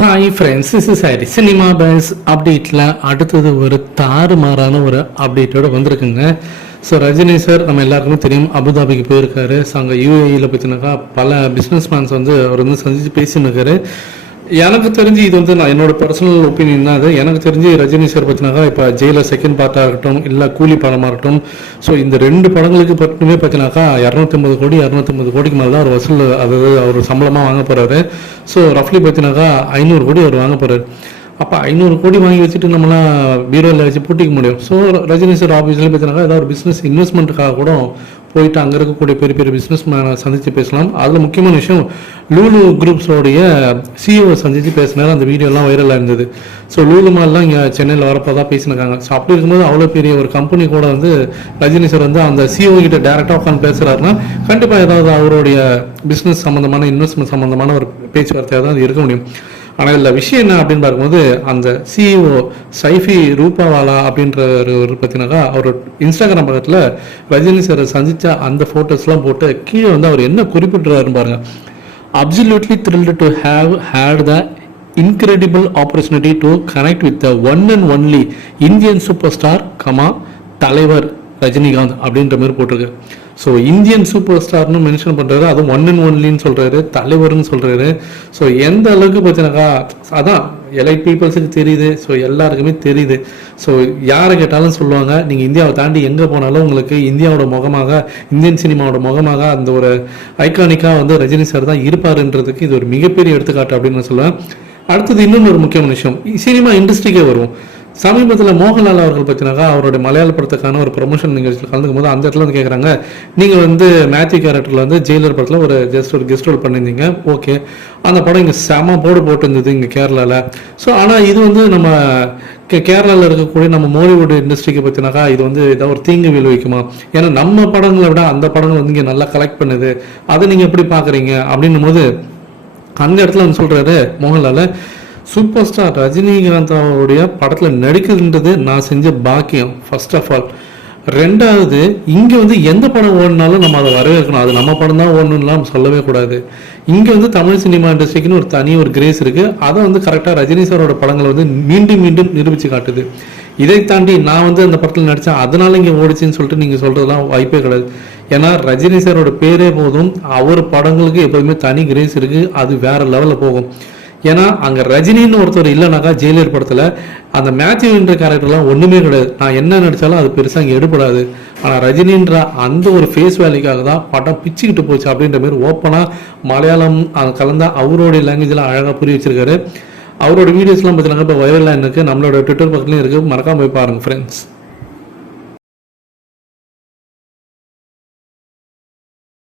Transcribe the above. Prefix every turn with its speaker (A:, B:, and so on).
A: Hi friends is is Hari cinema base அப்டேட்டில் அடுத்தது ஒரு தாறுமாறான ஒரு அப்டேட்டோட வந்திருக்குங்க. ஸோ ரஜினி சார் நம்ம எல்லாருக்குமே தெரியும் அபுதாபிக்கு போயிருக்காரு. ஸோ அங்கே யூஏஇயில் பார்த்தீங்கன்னாக்கா பல பிஸ்னஸ் மேன்ஸ் வந்து அவர் வந்து சந்தித்து பேசினுக்காரு எனக்கு தெரிஞ்சு இது வந்து நான் என்னோட பர்சனல் ஒப்பீனியன் தான் அது எனக்கு தெரிஞ்சு ரஜினி சார் பார்த்தினாக்கா இப்போ ஜெயிலர் செகண்ட் பார்ட்டாக இருக்கட்டும் இல்லை கூலி படமாக இருக்கட்டும். ஸோ இந்த ரெண்டு படங்களுக்கு மட்டுமே பார்த்தினாக்கா இரநூத்தம்பது கோடி இரநூத்தம்பது கோடிக்கு மேலே தான் அவர் வசூல் அதாவது அவர் சம்பளமாக வாங்க போகிறாரு ஸோ ரஃப்லி பார்த்தினாக்கா ஐநூறு கோடி அவர் வாங்க போகிறாரு அப்போ ஐநூறு கோடி வாங்கி வச்சுட்டு நம்மளாம் பீரோவில் வச்சு பூட்டிக்க முடியும். ஸோ ரஜினி சார் ஆஃபீஸில் பார்த்தீங்கன்னா ஏதாவது ஒரு பிஸ்னஸ் இன்வெஸ்ட்மெண்ட்டுக்காக கூட போயிட்டு அங்கே இருக்கக்கூடிய பெரிய பெரிய பிஸ்னஸ் மேனை சந்தித்து பேசலாம். அதில் முக்கியமான விஷயம் லூலு குரூப்ஸோடைய சிஓ சந்தித்து பேசினார். அந்த வீடியோலாம் வைரலாக இருந்தது. ஸோ லூலு மால்லாம் இங்கே சென்னையில் வரப்போ தான் பேசினாங்க ஸோ அப்படி இருக்கும்போது அவ்வளோ பெரிய ஒரு கம்பெனி கூட வந்து ரஜினி சார் வந்து அந்த சிஓ கிட்ட டேரெக்டாக உட்காந்து பேசுகிறாருன்னா கண்டிப்பாக ஏதாவது அவருடைய பிஸ்னஸ் சம்மந்தமான இன்வெஸ்ட்மெண்ட் சம்மந்தமான ஒரு பேச்சுவார்த்தையாக தான் அது இருக்க முடியும். ஆனால் இதில் விஷயம் என்ன அப்படின்னு பார்க்கும்போது அந்த சிஇஓ சைஃபி ரூபாவாலா அப்படின்ற ஒரு பார்த்தீங்கன்னாக்கா அவர் இன்ஸ்டாகிராம் பக்கத்தில் ரஜினி சாரை சந்தித்த அந்த ஃபோட்டோஸ்லாம் போட்டு கீழே வந்து அவர் என்ன குறிப்பிட்டுறாருன்னு பாருங்க. Absolutely thrilled to have had the incredible opportunity to connect with the one and only Indian super star comma தலைவர் ரஜினிகாந்த் அப்படின்ற மாதிரி போட்டிருக்கு. ஸோ இந்தியன் சூப்பர் ஸ்டார்னு மென்ஷன் பண்ணுறாரு அதுவும் ஒன் அண்ட் ஒன்லின்னு சொல்கிறாரு தலைவர்னு சொல்கிறாரு ஸோ எந்த அளவுக்கு பார்த்தீங்கன்னாக்கா அதான் எலைட் பீப்புள்ஸுக்கு தெரியுது. ஸோ எல்லாருக்குமே தெரியுது. ஸோ யாரை கேட்டாலும் சொல்லுவாங்க நீங்கள் இந்தியாவை தாண்டி எங்கே போனாலும் உங்களுக்கு இந்தியாவோட முகமாக இந்தியன் சினிமாவோட முகமாக அந்த ஒரு ஐகானிக்காக வந்து ரஜினி சார் தான் இருப்பாருன்றதுக்கு இது ஒரு மிகப்பெரிய எடுத்துக்காட்டு அப்படின்னு நான் சொல்லுவேன். அடுத்தது இன்னொன்று ஒரு முக்கியமான விஷயம். சினிமா இண்டஸ்ட்ரிக்கே வருவோம். சமீபத்தில் மோகன்லால் அவர்கள் பற்றினாக்கா அவருடைய மலையாள படத்துக்கான ஒரு ப்ரொமோஷன் நிகழ்ச்சியில் கலந்துக்கும் போது அந்த இடத்துல வந்து கேட்குறாங்க நீங்கள் வந்து மேத்யூ கேரக்டரில் வந்து ஜெயிலர் படத்தில் ஒரு ஜஸ்ட் ஒரு கெஸ்ட் ரோல் பண்ணியிருந்தீங்க. ஓகே அந்த படம் இங்கே செம போர்டு போட்டுருந்தது இங்கே கேரளாவில் ஸோ ஆனால் இது வந்து நம்ம கே கேரளாவில் இருக்கக்கூடிய நம்ம மோலிவுட் இண்டஸ்ட்ரிக்கு பற்றினாக்கா இது வந்து ஏதாவது ஒரு தீங்கு விளைவிக்குமா? ஏன்னா நம்ம படங்களை விட அந்த படங்கள் வந்து இங்கே நல்லா கலெக்ட் பண்ணுது. அதை நீங்கள் எப்படி பார்க்குறீங்க அப்படின்னும் போது அந்த இடத்துல வந்து சொல்கிறாரு மோகன்லால். சூப்பர் ஸ்டார் ரஜினிகாந்த் அவருடைய படத்தில் நடிக்கிறதுன்றது நான் செஞ்ச பாக்கியம் ஃபர்ஸ்ட் ஆஃப் ஆல் ரெண்டாவது இங்கே வந்து எந்த படம் ஓடினாலும் நம்ம அதை வரவேற்கணும். அது நம்ம படம் தான் ஓடணும்லாம் சொல்லவே கூடாது. இங்கே வந்து தமிழ் சினிமா இண்டஸ்ட்ரிக்குன்னு ஒரு தனி ஒரு கிரேஸ் இருக்குது அதை வந்து கரெக்டாக ரஜினி சாரோட படங்களை வந்து மீண்டும் மீண்டும் நிரூபித்து காட்டுது. இதை தாண்டி நான் வந்து அந்த படத்தில் நடித்தேன் அதனால இங்கே ஓடிச்சுன்னு சொல்லிட்டு நீங்கள் சொல்கிறதுலாம் வாய்ப்பே கிடையாது. ஏன்னா ரஜினி சாரோட பேரே போதும். அவர் படங்களுக்கு எப்போதுமே தனி கிரேஸ் இருக்குது அது வேறு லெவலில் போகும். ஏன்னா அங்கே ரஜினின்னு ஒருத்தர் இல்லைனாக்கா ஜெயிலர் படத்தில் அந்த மேத்யூன்ற கேரக்டர்லாம் ஒன்றுமே கிடையாது. நான் என்ன நடித்தாலும் அது பெருசாக இங்கே எடுப்படாது ஆனால் ரஜினின்ற அந்த ஒரு ஃபேஸ் வேலைக்காக தான் படம் பிச்சுக்கிட்டு போச்சு அப்படின்ற மாதிரி ஓப்பனாக மலையாளம் கலந்தால் கலந்த அவருடைய லாங்குவேஜில் அழகாக புரிய வச்சிருக்காரு. அவரோட வீடியோஸ்லாம் பார்த்தீங்கன்னா இப்போ வைரலாக இருக்குது நம்மளோட ட்விட்டர் பக்கத்துலையும் இருக்குது மறக்காம போய் பாருங்கள் ஃப்ரெண்ட்ஸ்